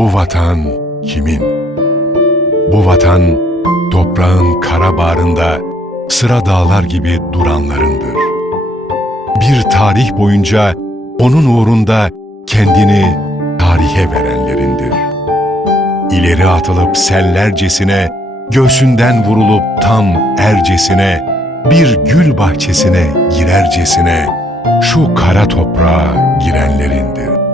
Bu vatan kimin? Bu vatan toprağın kara bağrında sıra dağlar gibi duranlarındır. Bir tarih boyunca onun uğrunda kendini tarihe verenlerindir. İleri atılıp sellercesine, göğsünden vurulup tam ercesine, bir gül bahçesine girercesine şu kara toprağa girenlerindir.